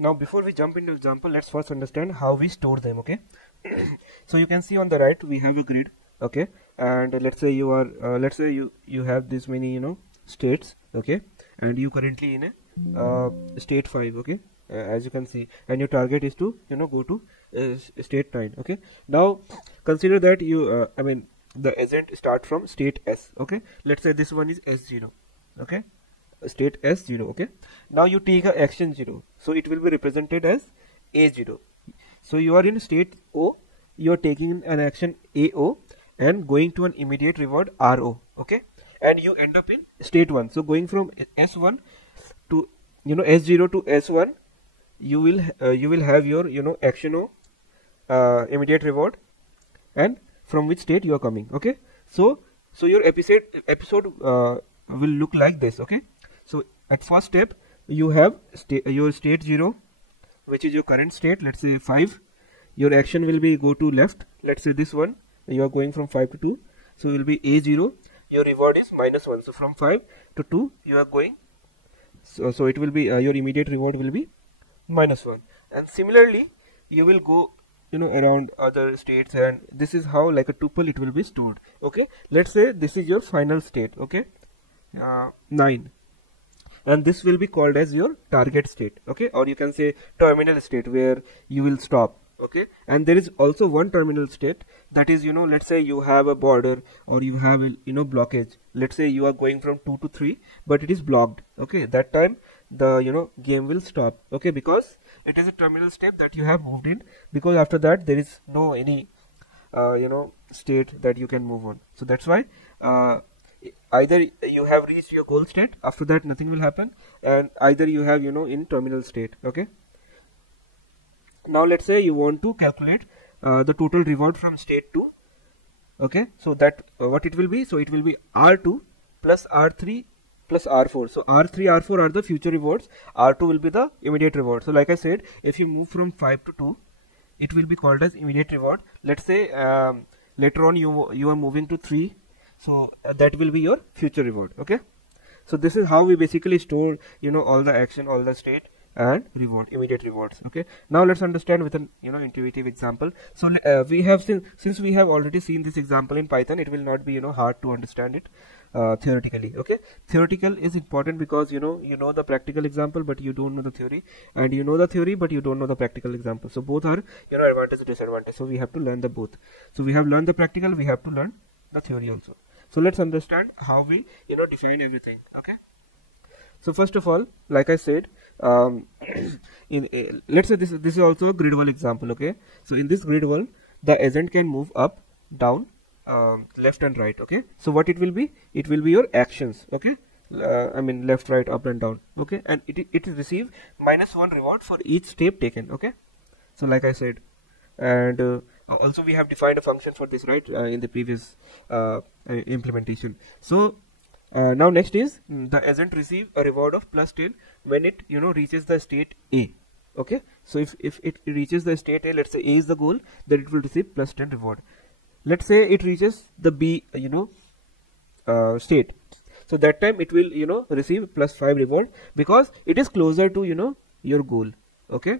Now before we jump into example, let's first understand how we store them. Okay. So you can see on the right we have a grid. Okay, and let's say you are you have this many states. Okay, and you currently in a state 5. Okay, as you can see, and your target is to go to state 9. Okay, now consider that you the agent start from state S. Okay, let's say this one is S0. Okay, state S0. Okay, now you take a action 0, so it will be represented as A0. So you are in state O, you are taking an action AO and going to an immediate reward RO. Okay, and you end up in state 1. So going from S1 to S0 to S1, you will have your action O, immediate reward, and from which state you are coming. Okay, so your episode will look like this. Okay, so at first step you have your state 0, which is your current state, let's say 5. Your action will be go to left, let's say this one, you are going from 5 to 2, so it will be A0. Your reward is -1, so from 5 to 2 you are going, so it will be your immediate reward will be -1. And similarly you will go around other states, and this is how, like a tuple, it will be stored. Okay, let's say this is your final state. Okay, 9, and this will be called as your target state. Okay, or you can say terminal state, where you will stop. Okay, and there is also one terminal state, that is let's say you have a border, or you have a blockage. Let's say you are going from 2 to 3, but it is blocked. Okay, that time the game will stop. Okay, because it is a terminal step that you have moved in, because after that there is no any state that you can move on. So that's why either you have reached your goal state, after that nothing will happen, and either you have in terminal state. Okay, now let's say you want to calculate the total reward from state 2. Okay, so that what it will be, so it will be R2 plus R3 plus R4. So R3, R4 are the future rewards, R2 will be the immediate reward. So like I said, if you move from 5 to 2, it will be called as immediate reward. Let's say later on you are moving to 3, so that will be your future reward. Okay, so this is how we basically store all the action, all the state and reward, immediate rewards. Okay, now let's understand with an intuitive example. So we have since we have already seen this example in Python, it will not be hard to understand it theoretically. Okay, theoretical is important because you know the practical example, but you don't know the theory, and you know the theory but you don't know the practical example. So both are advantage and disadvantage, so we have to learn the both. So we have learned the practical, we have to learn the theory also. So let's understand how we define everything. Okay, so first of all, like I said, let's say this is also a grid wall example. Okay, so in this grid wall the agent can move up, down, left and right. Okay, so what it will be your actions. Okay, left, right, up and down. Okay, and it receive -1 reward for each step taken. Okay, so like I said, and also we have defined a function for this, right, in the previous implementation. So now next is the agent receive a reward of +10 when it reaches the state A. Okay, so if it reaches the state A, let's say A is the goal, then it will receive +10 reward. Let's say it reaches the B state, so that time it will receive +5 reward, because it is closer to your goal. Okay,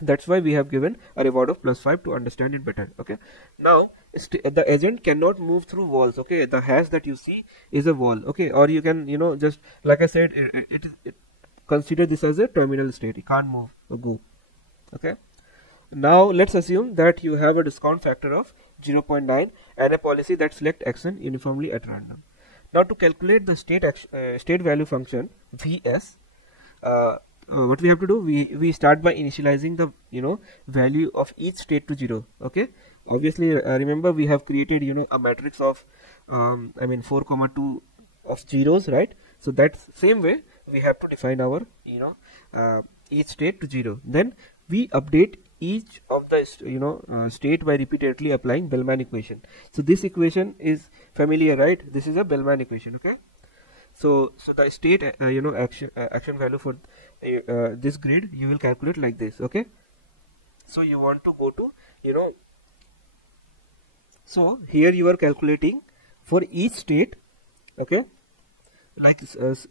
that's why we have given a reward of +5 to understand it better. Okay, now the agent cannot move through walls. Okay, the hash that you see is a wall. Okay, or you can just like I said, it consider this as a terminal state. It can't move or go. Okay, now let's assume that you have a discount factor of 0.9 and a policy that select action uniformly at random. Now to calculate the state value function VS, what we have to do, we start by initializing the value of each state to 0. Okay, obviously remember we have created a matrix of 4,2 of zeros, right? So that's same way we have to define our each state to 0. Then we update each of the state by repeatedly applying Bellman equation. So this equation is familiar, right? This is a Bellman equation. Okay, so the state action value for this grid you will calculate like this. Okay, so you want to go to so here you are calculating for each state. Okay, like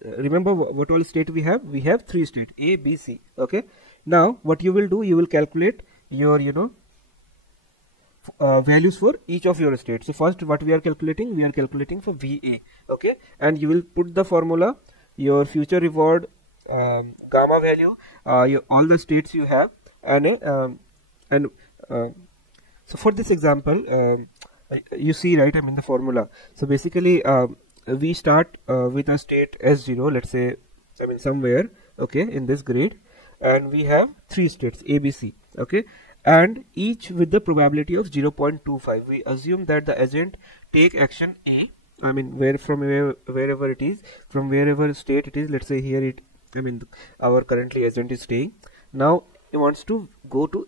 remember what all state we have? We have 3 state, A, B, C. Okay. Now what you will do, you will calculate your values for each of your states. So first what we are calculating? We are calculating for VA. Okay, and you will put the formula, your future reward, gamma value, all the states you have, and so for this example, you see, right, I mean the formula. So basically we start with a state S0, let's say, I mean somewhere, okay, in this grid, and we have 3 states A, B, C. Okay, and each with the probability of 0.25. We assume that the agent take action A, I mean wherever it is, from wherever state it is. Let's say here it, I mean our currently agent is staying. Now he wants to go to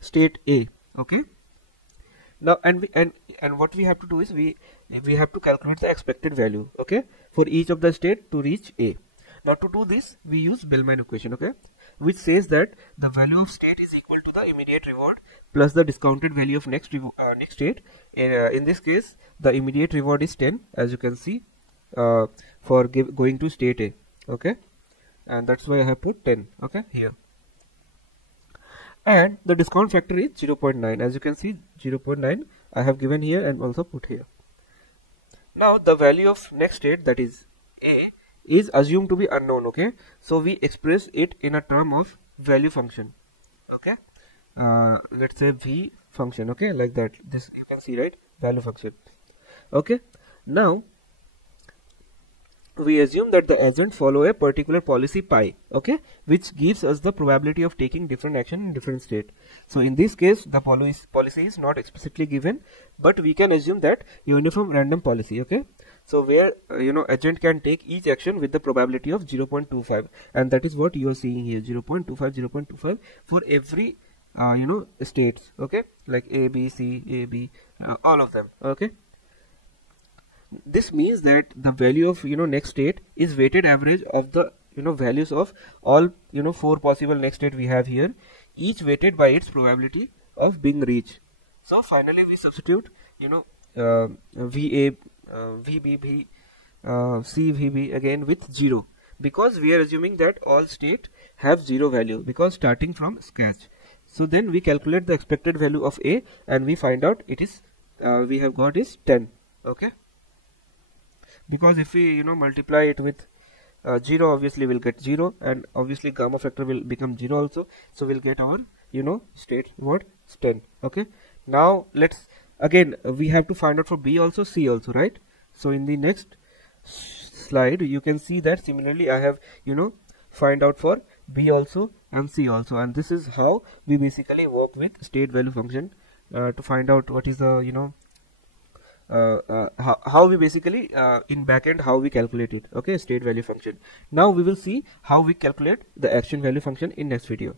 state A. Okay. Now and what we have to do is we have to calculate the expected value, okay, for each of the state to reach A. Now to do this we use Bellman equation, okay, which says that the value of state is equal to the immediate reward plus the discounted value of next state. In this case the immediate reward is 10, as you can see, for going to state A. Okay, and that's why I have put 10, okay, here. And the discount factor is 0.9, as you can see 0.9 I have given here and also put here. Now the value of next state, that is A, is assumed to be unknown. Okay, so we express it in a term of value function. Okay, let's say V function. Okay, like that. This you can see, right, value function. Okay, now we assume that the agent follow a particular policy pi, okay, which gives us the probability of taking different action in different state. So in this case the policy is not explicitly given, but we can assume that uniform random policy. Okay, so where agent can take each action with the probability of 0.25, and that is what you are seeing here, 0.25 for every states, okay, like A, B, C, A, B, all of them. Okay, this means that the value of next state is weighted average of the values of all 4 possible next state we have here, each weighted by its probability of being reached. So finally we substitute VA, VB, C, VB again with 0, because we are assuming that all state have 0 value, because starting from scratch. So then we calculate the expected value of A, and we find out it is we have got is 10. Okay, because if we multiply it with 0, obviously we'll get 0, and obviously gamma factor will become 0 also, so we'll get our state what 10. Okay, now let's again we have to find out for B also, C also, right? So in the next slide you can see that similarly I have find out for B also and C also, and this is how we basically work with state value function to find out what is the how we basically in backend how we calculate it. Okay, state value function. Now we will see how we calculate the action value function in next video.